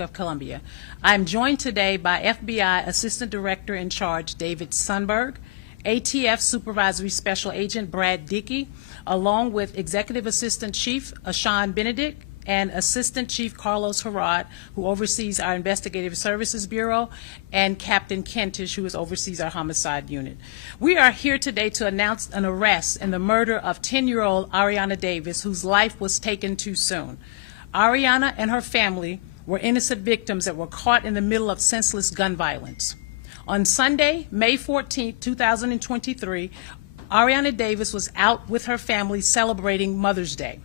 of Columbia. I'm joined today by FBI Assistant Director in Charge David Sundberg, ATF Supervisory Special Agent Brad Dickey, along with Executive Assistant Chief Ashan Benedict and Assistant Chief Carlos Harrod, who oversees our Investigative Services Bureau, and Captain Kentish, who oversees our Homicide Unit. We are here today to announce an arrest in the murder of 10-year-old Ariana Davis, whose life was taken too soon. Ariana and her family were innocent victims that were caught in the middle of senseless gun violence. On Sunday, May 14, 2023, Ariana Davis was out with her family celebrating Mother's Day.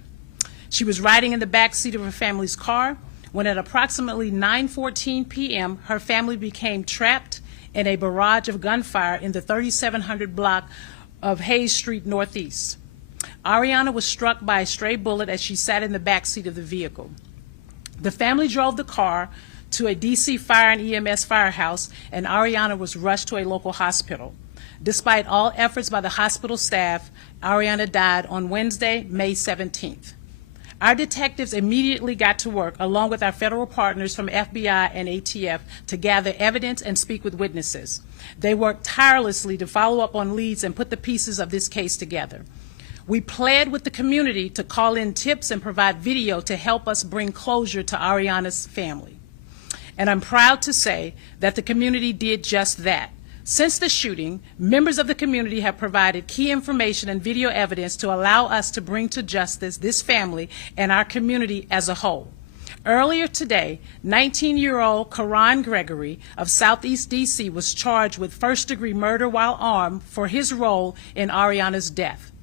She was riding in the back seat of her family's car when at approximately 9:14 p.m. her family became trapped in a barrage of gunfire in the 3700 block of Hayes Street Northeast. Ariana was struck by a stray bullet as she sat in the back seat of the vehicle. The family drove the car to a DC Fire and EMS firehouse, and Ariana was rushed to a local hospital. Despite all efforts by the hospital staff, Ariana died on Wednesday, May 17th. Our detectives immediately got to work, along with our federal partners from FBI and ATF, to gather evidence and speak with witnesses. They worked tirelessly to follow up on leads and put the pieces of this case together. We pled with the community to call in tips and provide video to help us bring closure to Ariana's family. And I'm proud to say that the community did just that. Since the shooting, members of the community have provided key information and video evidence to allow us to bring to justice this family and our community as a whole. Earlier today, 19-year-old Karan Gregory of Southeast DC was charged with first-degree murder while armed for his role in Ariana's death.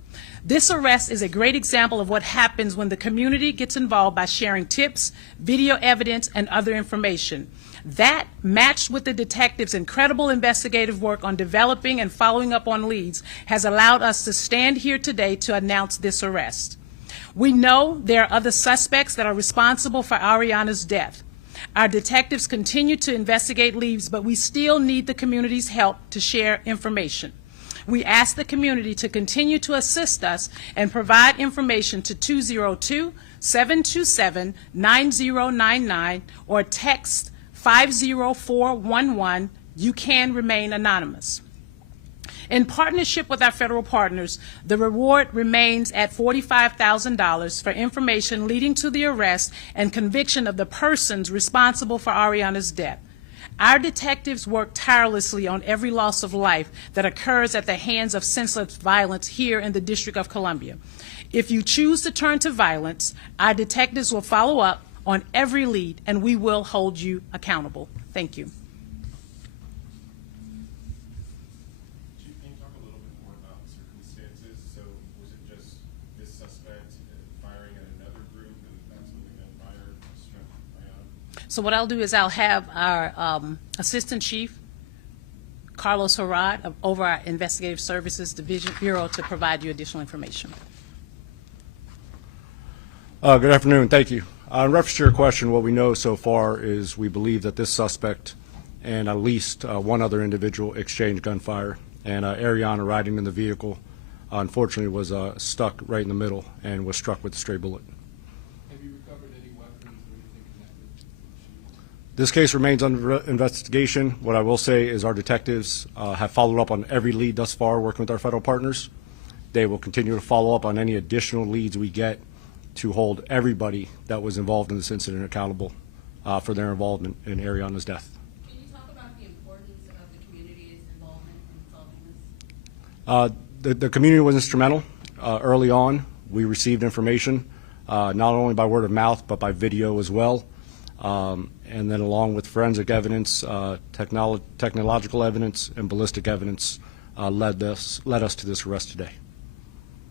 This arrest is a great example of what happens when the community gets involved by sharing tips, video evidence, and other information. That, matched with the detectives' incredible investigative work on developing and following up on leads, has allowed us to stand here today to announce this arrest. We know there are other suspects that are responsible for Ariana's death. Our detectives continue to investigate leads, but we still need the community's help to share information. We ask the community to continue to assist us and provide information to 202-727-9099 or text 50411. You can remain anonymous. In partnership with our federal partners, the reward remains at $45,000 for information leading to the arrest and conviction of the persons responsible for Ariana's death. Our detectives work tirelessly on every loss of life that occurs at the hands of senseless violence here in the District of Columbia. If you choose to turn to violence, our detectives will follow up on every lead, and we will hold you accountable. Thank you. Chief, can you talk a little bit more about the circumstances? So was it just this suspect firing at another group, and that's when the gunfire struck Ariana? So what I'll do is I'll have our Assistant Chief, Carlos Harrod, over our Investigative Services Division Bureau to provide you additional information. Good afternoon. Thank you. In reference to your question, what we know so far is we believe that this suspect and at least one other individual exchanged gunfire, and Ariana, riding in the vehicle, unfortunately was stuck right in the middle and was struck with a stray bullet. Have you recovered any weapons or anything connected to the shooting? This case remains under investigation. What I will say is our detectives have followed up on every lead thus far, working with our federal partners. They will continue to follow up on any additional leads we get to hold everybody that was involved in this incident accountable for their involvement in Ariana's death. Can you talk about the importance of the community's involvement in solving this? The community was instrumental. Early on, we received information, not only by word of mouth, but by video as well. And then along with forensic evidence, technological evidence, and ballistic evidence led us to this arrest today.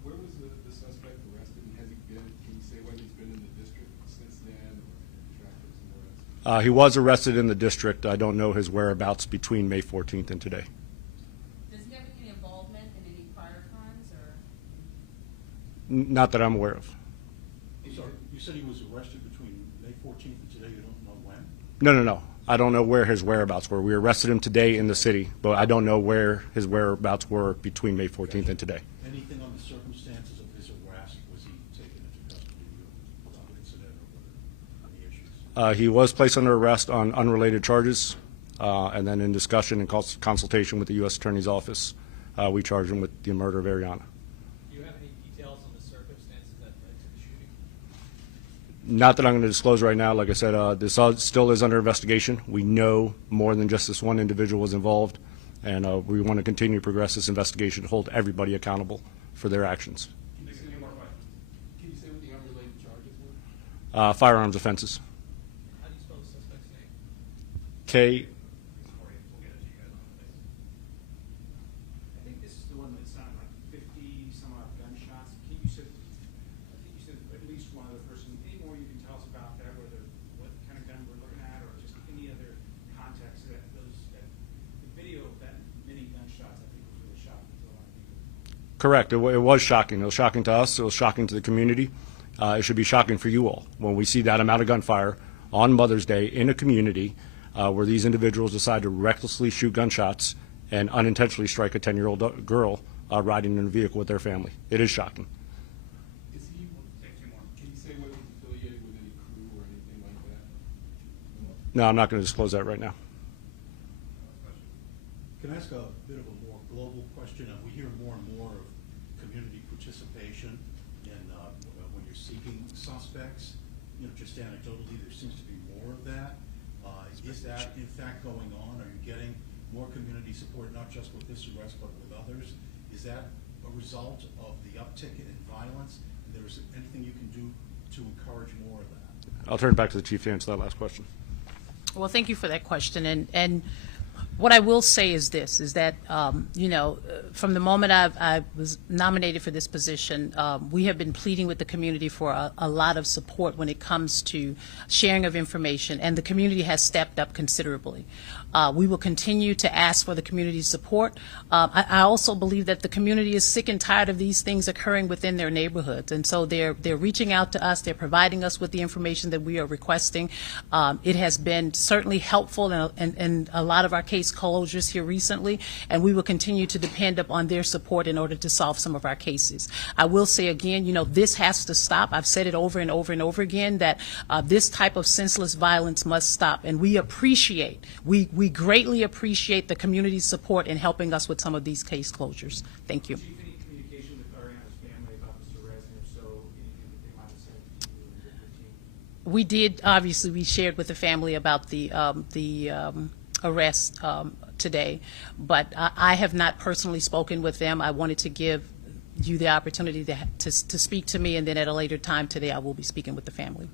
Where was the suspect arrested, and has he been, can you say whether he's been in the district since then or tracked him somewhere else? He was arrested in the district. I don't know his whereabouts between May 14th and today. Does he have any involvement in any prior crimes, or? Not that I'm aware of. I'm sorry, you said he was arrested between May 14th and today. You don't know when? No. I don't know where his whereabouts were. We arrested him today in the city, but I don't know where his whereabouts were between May 14th and today. Anything on the circumstances of his arrest? Was he taken into custody without incident or any issues? He was placed under arrest on unrelated charges, and then in discussion and consultation with the U.S. Attorney's Office, we charged him with the murder of Ariana. Do you have any details on the circumstances that led to the shooting? Not that I'm going to disclose right now. Like I said, this still is under investigation. We know more than just this one individual was involved, and we want to continue to progress this investigation to hold everybody accountable for their actions. Can you say what the unrelated charges were? Firearms offenses. How do you spell the suspect's name? K. I think this is the one that sounded like 50 some odd gunshots. I think you said at least one other person. Any more you can tell us about that, what kind of gun we're looking at, or just any other context that the video of that many gunshots, I think, was really shocking to a lot of people. Correct. It was shocking. It was shocking to us. It was shocking to the community. It should be shocking for you all when we see that amount of gunfire on Mother's Day in a community where these individuals decide to recklessly shoot gunshots and unintentionally strike a 10-year-old girl riding in a vehicle with their family. It is shocking. Can you say whether he's affiliated with any crew or anything like that? No, I'm not going to disclose that right now. Can I ask a bit of a more global question? We hear more and more of community participation in when you're seeking suspects. Just anecdotally, there seems to be more of that. Is that in fact going on? Are you getting more community support, not just with this arrest, but with others? Is that a result of the uptick in violence? And there is anything you can do to encourage more of that? I'll turn it back to the chief to answer that last question. Well, thank you for that question. And what I will say is this, is that, from the moment I was nominated for this position, we have been pleading with the community for a lot of support when it comes to sharing of information, and the community has stepped up considerably. We will continue to ask for the community's support. I also believe that the community is sick and tired of these things occurring within their neighborhoods, and so they're reaching out to us. They're providing us with the information that we are requesting. It has been certainly helpful in a lot of our case closures here recently, and we will continue to depend upon their support in order to solve some of our cases. I will say again, this has to stop. I've said it over and over and over again that this type of senseless violence must stop, and we greatly appreciate the community's support in helping us with some of these case closures. Thank you. Chief, any communication with Ariana's family about this arrest, and if so, anything that they might have said to you and your team? We did, obviously, we shared with the family about the arrest today, but I have not personally spoken with them. I wanted to give you the opportunity to speak to me, and then at a later time today I will be speaking with the family.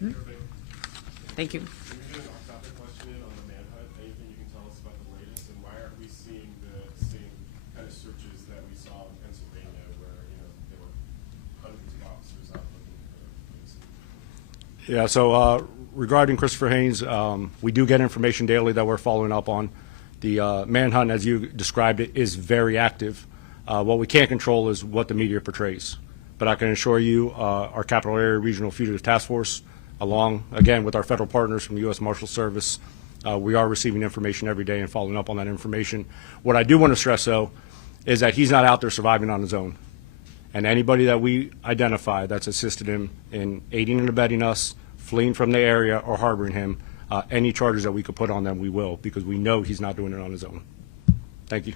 Thank you. Can we do an off-topic question on the manhunt? Anything you can tell us about the latest, and why aren't we seeing the same kind of searches that we saw in Pennsylvania, where there were hundreds of officers out looking for this? Yeah, so regarding Christopher Haynes, we do get information daily that we're following up on. The manhunt, as you described it, is very active. What we can't control is what the media portrays. But I can assure you our Capital Area Regional Fugitive Task Force, along, again, with our federal partners from the U.S. Marshal Service, we are receiving information every day and following up on that information. What I do want to stress, though, is that he's not out there surviving on his own. And anybody that we identify that's assisted him in aiding and abetting us, fleeing from the area, or harboring him, any charges that we could put on them, we will, because we know he's not doing it on his own. Thank you.